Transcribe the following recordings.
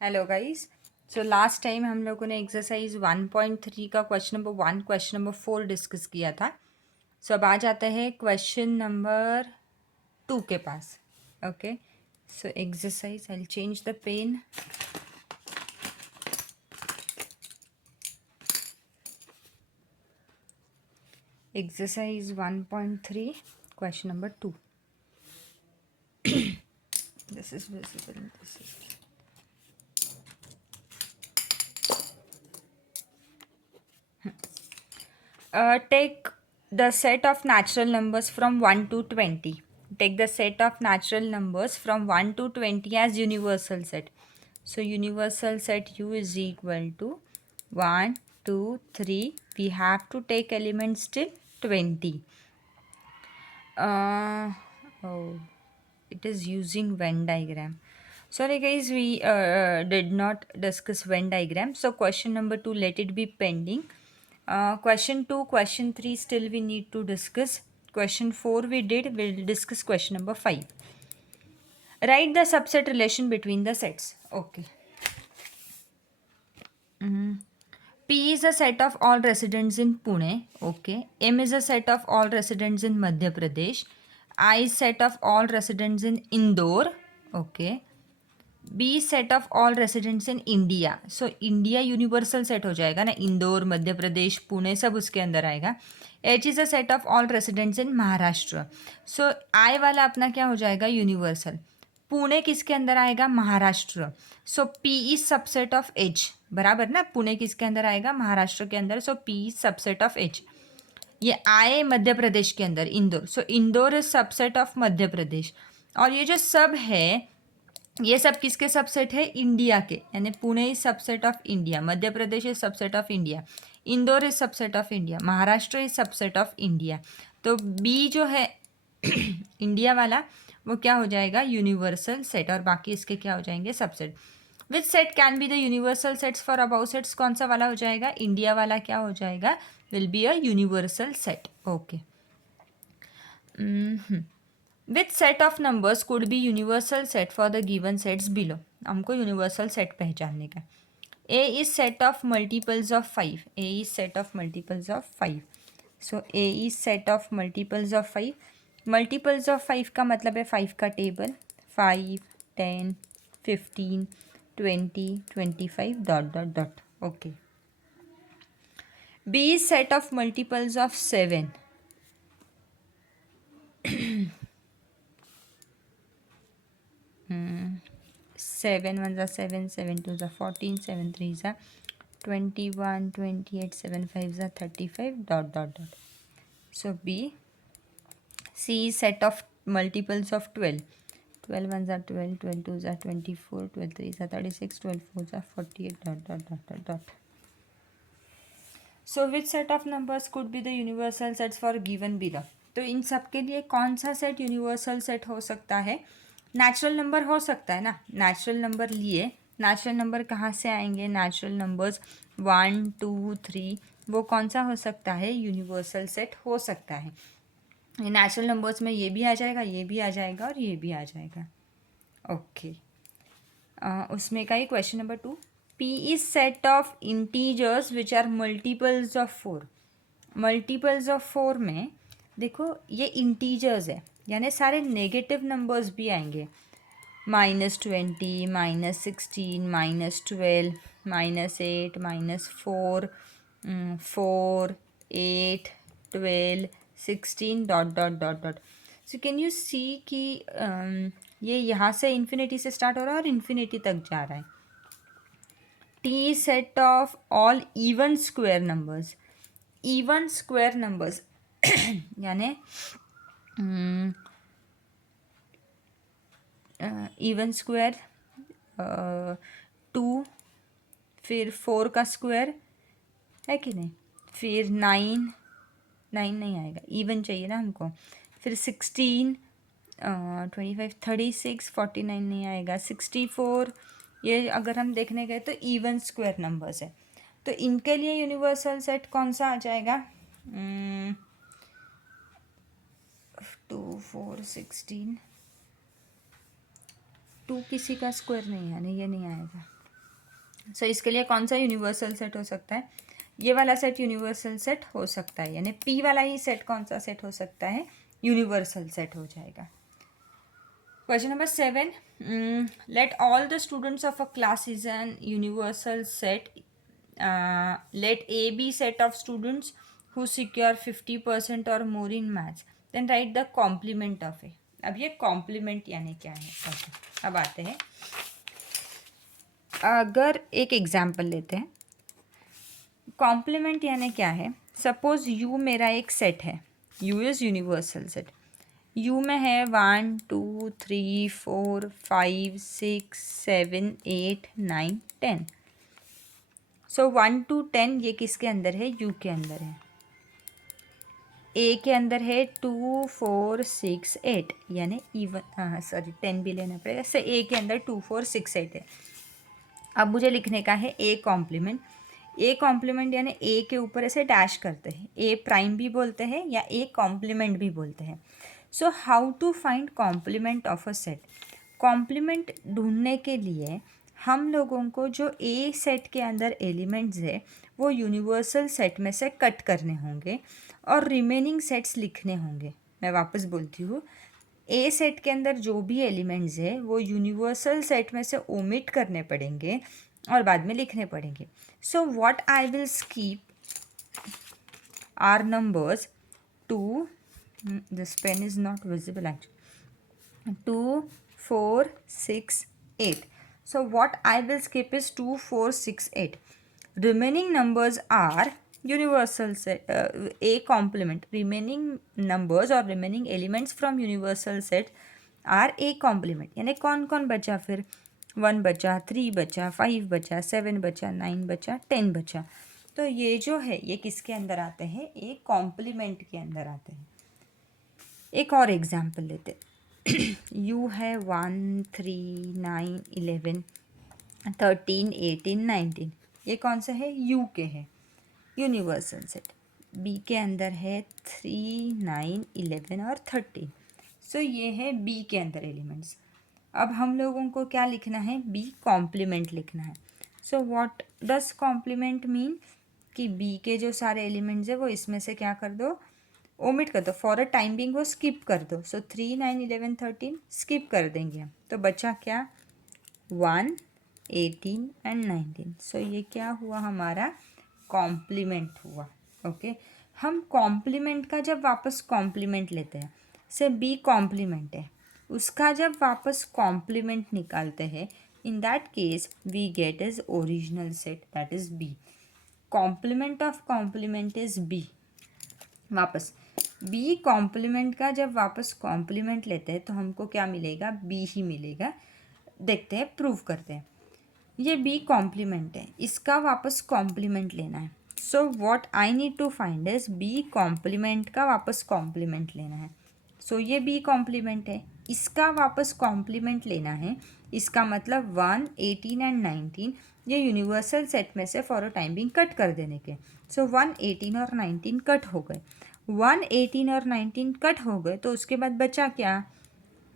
Hello guys. So last time हम लोगों ने एक्सरसाइज 1.3 का question number 1 question number 4 discuss किया था। सो अब आ जाते हैं क्वेश्चन नंबर 2 के पास। Okay, so exercise I will change the pen. Exercise 1.3 question number 2। This is visible, this is take the set of natural numbers from 1 to 20. Take the set of natural numbers from 1 to 20 as universal set. So universal set U is equal to 1, 2, 3. We have to take elements till 20. Oh, it is using Venn diagram. Sorry guys, we did not discuss Venn diagram. So question number 2, let it be pending. Question 2, question 3 still we need to discuss. Question 4 we did, we'll discuss question number 5. Write the subset relation between the sets. Okay. P is a set of all residents in Pune. Okay. M is a set of all residents in Madhya Pradesh. I is set of all residents in Indore. Okay. B set of all residents in India. So India universal set हो जाएगा ना, इंदौर, मध्य प्रदेश, पुणे सब उसके अंदर आएगा. H is a set of all residents in Maharashtra. So I वाला अपना क्या हो जाएगा, यूनिवर्सल. पुणे किसके अंदर आएगा, Maharashtra. So P is subset of H, बराबर ना. पुणे किसके अंदर आएगा, महाराष्ट्र के अंदर. So P is subset of H. ये आए मध्य प्रदेश के अंदर, Indore. So Indore is subset of Madhya Pradesh. और ये जो सब है, ये सब किसके सबसेट है, इंडिया के. यानी Pune is subset of India, Madhya Pradesh is subset of India, Indore is subset of India, Maharashtra is subset of India. तो बी जो है इंडिया वाला, वो क्या हो जाएगा, यूनिवर्सल सेट. और बाकी इसके क्या हो जाएंगे, subset. Which set can be the universal sets for above sets, कौन सा वाला हो जाएगा, इंडिया वाला क्या हो जाएगा, will be a universal set. Okay. Which set of numbers could be universal set for the given sets below. हमको यूनिवर्सल सेट पहचानने का. A is set of multiples of 5. A is set of multiples of 5. So A is set of multiples of 5. Multiples of 5 का मतलब है 5 का table, 5, 10, 15, 20, 25 dot dot dot. Okay. B is set of multiples of 7. 7 1s are 7, 7 2s are 14, 7 3s are 21, 28, 7 5s are 35 dot dot dot. So B. C is set of multiples of 12. 12 1s are 12, 12 2s are 24, 12 3s are 36, 12 4s are 48 dot dot dot dot dot. So which set of numbers could be the universal sets for given below. तो इन सब के लिए कौन सा set universal set हो सकता है, natural number हो सकता है ना. नेचुरल नंबर लिए, नेचुरल नंबर कहाँ से आएंगे, नेचुरल नंबर्स 1 2 3, वो कौन सा हो सकता है, यूनिवर्सल सेट हो सकता है. नेचुरल नंबर्स में ये भी आ जाएगा, ये भी आ जाएगा और ये भी आ जाएगा. ओके. उसमें का ही question number 2. P is set of integers which are multiples of 4. Multiples of 4 में देखो ये इंटीजर्स है, यानी सारे नेगेटिव नंबर्स भी आएंगे. -20, -16, -12, -8, -4, 4, 8, 12, 16 dot dot dot dot. So can you see कि ये यहाँ से इन्फिनिटी से स्टार्ट हो रहा है और इन्फिनिटी तक जा रहा है. T set of all even square numbers. Even square numbers यानी इवन स्क्वायर 2, फिर 4 का स्क्वायर है कि नहीं, फिर 9 नहीं आएगा, इवन चाहिए ना हमको. फिर 16, 25, 36, 49 नहीं आएगा, 64. ये अगर हम देखने गए तो इवन स्क्वायर नंबर्स है. तो इनके लिए यूनिवर्सल सेट कौन सा आ जाएगा, 2 4 16. 2 किसी का स्क्वायर नहीं है, यानी ये नहीं आएगा. सो इसके लिए कौन सा यूनिवर्सल सेट हो सकता है? ये वाला सेट यूनिवर्सल सेट हो सकता है, यानी पी वाला ही सेट कौन सा सेट हो सकता है? यूनिवर्सल सेट हो जाएगा। Question number 7. Let all the students of a class is an universal set. Let A be set of students who secure 50% or more in maths. Then write the complement of A. अब ये complement यानी क्या है? Okay. अब आते हैं, अगर एक एग्जाम्पल लेते हैं, कॉम्प्लीमेंट यानी क्या है? सपोज यू मेरा एक सेट है, you is universal set. You में है 1 2 3 4 5 6 7 8 9 10। सो 1 to 10 ये किसके अंदर है? यू के अंदर है। ए के अंदर है 2 4 6 8, यानी इवन, हाँ सॉरी 10 भी लेना पड़ेगा। से ए के अंदर 2 4 6 8 है। अब मुझे लिखने का है ए कॉम्प्लीमेंट। ए कॉम्प्लीमेंट यानी ए के ऊपर ऐसे डैश करते हैं, ए प्राइम भी बोलते हैं या ए कॉम्प्लीमेंट भी बोलते हैं। So how to find complement of a set? Complement ढूंढने के लिए हम लोगों को जो ए सेट के अंदर एलिमेंट्स है वो यूनिवर्सल सेट में से कट करने होंगे और रिमेनिंग सेट्स लिखने होंगे। मैं वापस बोलती हूँ, ए सेट के अंदर जो भी एलिमेंट्स है वो यूनिवर्सल सेट में से ओमिट करने पड़ेंगे और बाद में लिखने पड़ेंगे। So what I will skip are numbers 2, this pen is not visible actually, 2 4 6 8. So what I will skip is 2 4 6 8. Remaining numbers are universal set, a complement. Remaining numbers or remaining elements from universal set are a complement. यानी कौन कौन बचा फिर? 1 बचा, 3 बचा, 5 बचा, 7 बचा, 9 बचा, 10 बचा। तो ये जो है ये किसके अंदर आते हैं? एक कॉम्प्लीमेंट के अंदर आते हैं। एक और एग्जाम्पल लेते यू है 1 3 9 11 13 18 19। ये कौन सा है? यू के है, यूनिवर्सल सेट। बी के अंदर है 3 9 11 और 13। सो ये है बी के अंदर एलिमेंट्स। अब हम लोगों को क्या लिखना है? बी कॉम्प्लीमेंट लिखना है। So what does complement mean? कि बी के जो सारे एलिमेंट्स है वो इसमें से क्या कर दो? ओमिट कर दो, फॉर अ टाइम बिंग वो स्किप कर दो। सो 3 9 11 13 स्किप कर देंगे हम, तो बचा क्या? 1 18 एंड 19। सो ये क्या हुआ? हमारा कॉम्प्लीमेंट हुआ। ओके हम कॉम्प्लीमेंट का जब वापस कॉम्प्लीमेंट लेते हैं, से बी कॉम्प्लीमेंट है, उसका जब वापस कॉम्प्लीमेंट निकालते हैं, in that case we get is original set, that is B. Complement of complement is B. वापस बी कॉम्प्लीमेंट का जब वापस कॉम्प्लीमेंट लेते हैं तो हमको क्या मिलेगा? बी ही मिलेगा। देखते हैं, प्रूव करते हैं। ये बी कॉम्प्लीमेंट है, इसका वापस कॉम्प्लीमेंट लेना है। So what I need to find is B complement का वापस कॉम्प्लीमेंट लेना है। सो ये बी कॉम्प्लीमेंट है, इसका वापस कॉम्प्लीमेंट लेना है। इसका मतलब 1 18 एंड 19 ये यूनिवर्सल सेट में से for a time being cut कर देने के। सो 1 18 और 19 कट हो गए। 1 18 और 19 कट हो गए तो उसके बाद बचा क्या?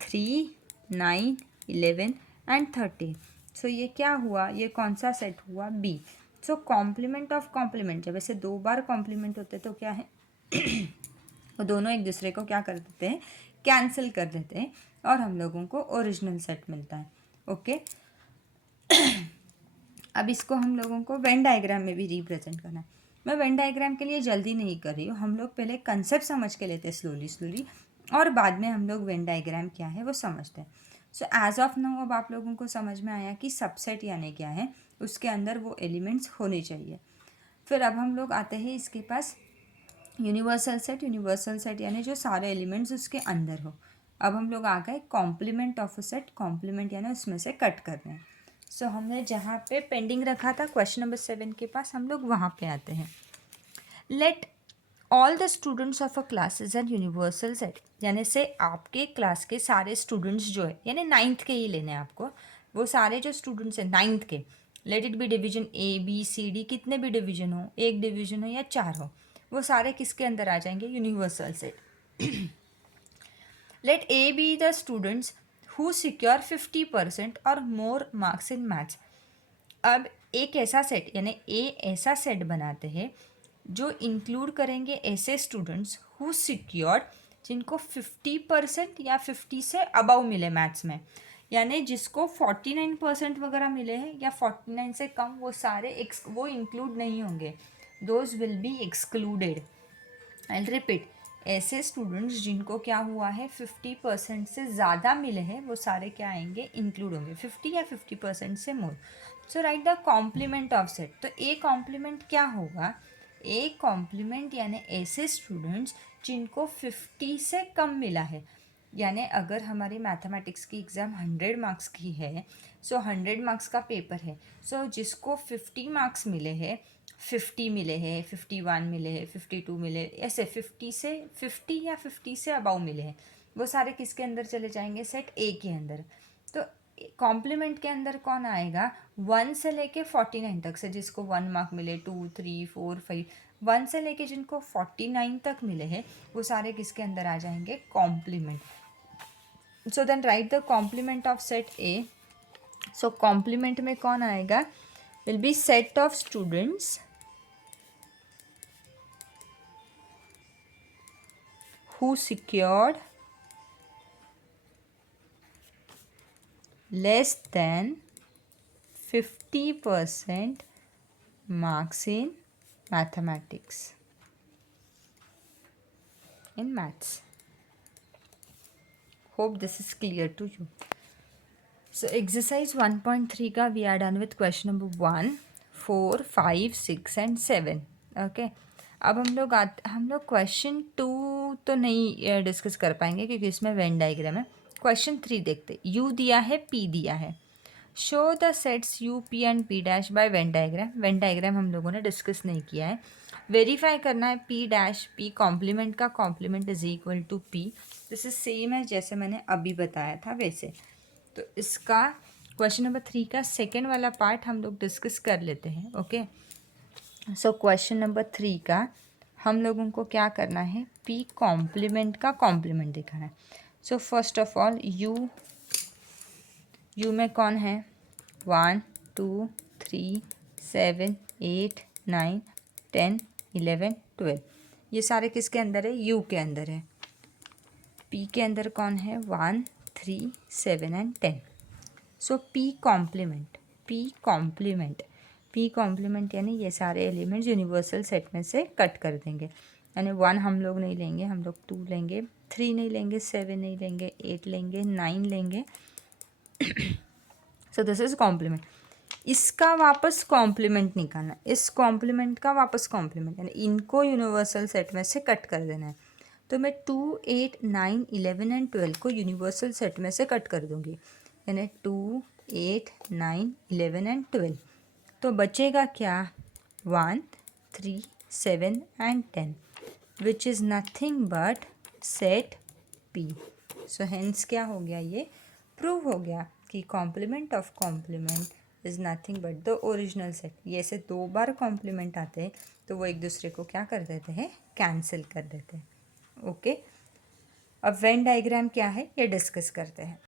3 9 11 एंड 13। सो ये क्या हुआ? ये कौन सा सेट हुआ? B. So complement of complement, जब ऐसे दो बार कॉम्प्लीमेंट होते तो क्या है? वो दोनों एक दूसरे को क्या कर देते हैं? कैंसिल कर देते हैं और हम लोगों को ओरिजिनल सेट मिलता है। ओके अब इसको हम लोगों को वेन डायग्राम में भी रिप्रेजेंट करना है। मैं वेन डायग्राम के लिए जल्दी नहीं कर रही हूँ, हम लोग पहले कंसेप्ट समझ के लेते हैं स्लोली स्लोली, और बाद में हम लोग वेन डायग्राम क्या है वो समझते हैं। सो एज ऑफ नाउ अब आप लोगों को समझ में आया कि सबसेट यानी क्या है, उसके अंदर वो एलिमेंट्स होने चाहिए। फिर अब हम लोग आते हैं इसके पास यूनिवर्सल सेट। यूनिवर्सल सेट यानी जो सारे एलिमेंट्स उसके अंदर हो। अब हम लोग आ गए complement of a set. Complement यानी उसमें से कट करना है। सो हमने जहाँ पे पेंडिंग रखा था क्वेश्चन नंबर 7 के पास, हम लोग वहाँ पे आते हैं। Let all the students of a class is an universal set, यानी से आपके क्लास के सारे स्टूडेंट्स जो है, यानी 9th के ही लेने हैं आपको, वो सारे जो स्टूडेंट्स हैं 9th के, let it be division A B C D, कितने भी डिवीजन हो, एक डिवीजन हो या 4 हो, वो सारे किसके अंदर आ जाएंगे? Universal set. Let A be the students who secure 50% और मोर मार्क्स इन मैथ्स। अब एक ऐसा सेट यानी ए ऐसा सेट बनाते हैं जो इंक्लूड करेंगे ऐसे स्टूडेंट्स हु सिक्योर्ड जिनको 50% या 50 से अबव मिले मैथ्स में, यानी जिसको 49% वगैरह मिले हैं या 49 से कम, वो सारे वो इंक्लूड नहीं होंगे, those will be excluded. I repeat, ऐसे स्टूडेंट्स जिनको क्या हुआ है 50% से ज़्यादा मिले हैं वो सारे क्या आएंगे, इंक्लूड होंगे, 50 या 50% से more. So write the complement of set. तो ए कॉम्प्लीमेंट क्या होगा, ए कॉम्प्लीमेंट यानी ऐसे स्टूडेंट्स जिनको 50 से कम मिला है, यानी अगर हमारी मैथमेटिक्स की एग्ज़ाम 100 मार्क्स की है, सो 100 मार्क्स का पेपर है, सो जिसको 50 मार्क्स मिले हैं, 50 मिले हैं, 51 मिले हैं, 52 मिले, ऐसे 50 या 50 से अबाउ मिले हैं, वो सारे किसके अंदर चले जाएंगे, सेट ए के अंदर। तो कॉम्प्लीमेंट के अंदर कौन आएगा, 1 से लेके 49 तक से, जिसको 1 मार्क मिले, 2 3 4 5, 1 से लेके जिनको 49 तक मिले हैं वो सारे किसके अंदर आ जाएंगे, complement. So then write the complement of set A. So complement में कौन आएगा, will be set of students who secured less than 50% marks in mathematics, in maths. Hope this is clear to you. So exercise 1.3 का we are done with question number 1, 4, 5, 6 and 7. Okay. अब हम लोग question 2 तो नहीं discuss कर पाएंगे क्योंकि इसमें वेन डायग्राम है। क्वेश्चन 3 देखते, यू दिया है, पी दिया है, show the sets U P and P dash by Venn diagram. Venn diagram हम लोगों ने डिस्कस नहीं किया है। वेरीफाई करना है पी डैश, पी कॉम्प्लीमेंट का complement is equal to P. This is same है जैसे मैंने अभी बताया था वैसे। तो इसका क्वेश्चन नंबर 3 का सेकेंड वाला पार्ट हम लोग डिस्कस कर लेते हैं। ओके, सो क्वेश्चन नंबर 3 का हम लोगों को क्या करना है, पी कॉम्प्लीमेंट का कॉम्प्लीमेंट दिखाना है। So first of all you में कौन है, 1 2 3 7 8 9 10 11 12, ये सारे किसके अंदर है, यू के अंदर है। पी के अंदर कौन है, 1 3 7 एंड 10। सो पी कॉम्प्लीमेंट यानी ये सारे एलिमेंट्स यूनिवर्सल सेट में से कट कर देंगे, यानी 1 हम लोग नहीं लेंगे, हम लोग 2 लेंगे, 3 नहीं लेंगे, 7 नहीं लेंगे, 8 लेंगे, 9 लेंगे। So this is complement. इसका वापस कॉम्प्लीमेंट निकालना, इस कॉम्प्लीमेंट का वापस कॉम्प्लीमेंट, यानी इनको यूनिवर्सल सेट में से कट कर देना है। तो मैं 2 8 9 11 एंड 12 को यूनिवर्सल सेट में से कट कर दूंगी, यानी 2 8 9 11 एंड 12। तो बचेगा क्या, 1 3 7 and 10, which is nothing but set P. So hence क्या हो गया, ये प्रूव हो गया कि complement of complement is nothing but the original set. ये से 2 बार कॉम्प्लीमेंट आते हैं तो वो एक दूसरे को क्या कर देते हैं, कैंसिल कर देते हैं। ओके, अब वेन डायग्राम क्या है ये डिस्कस करते हैं।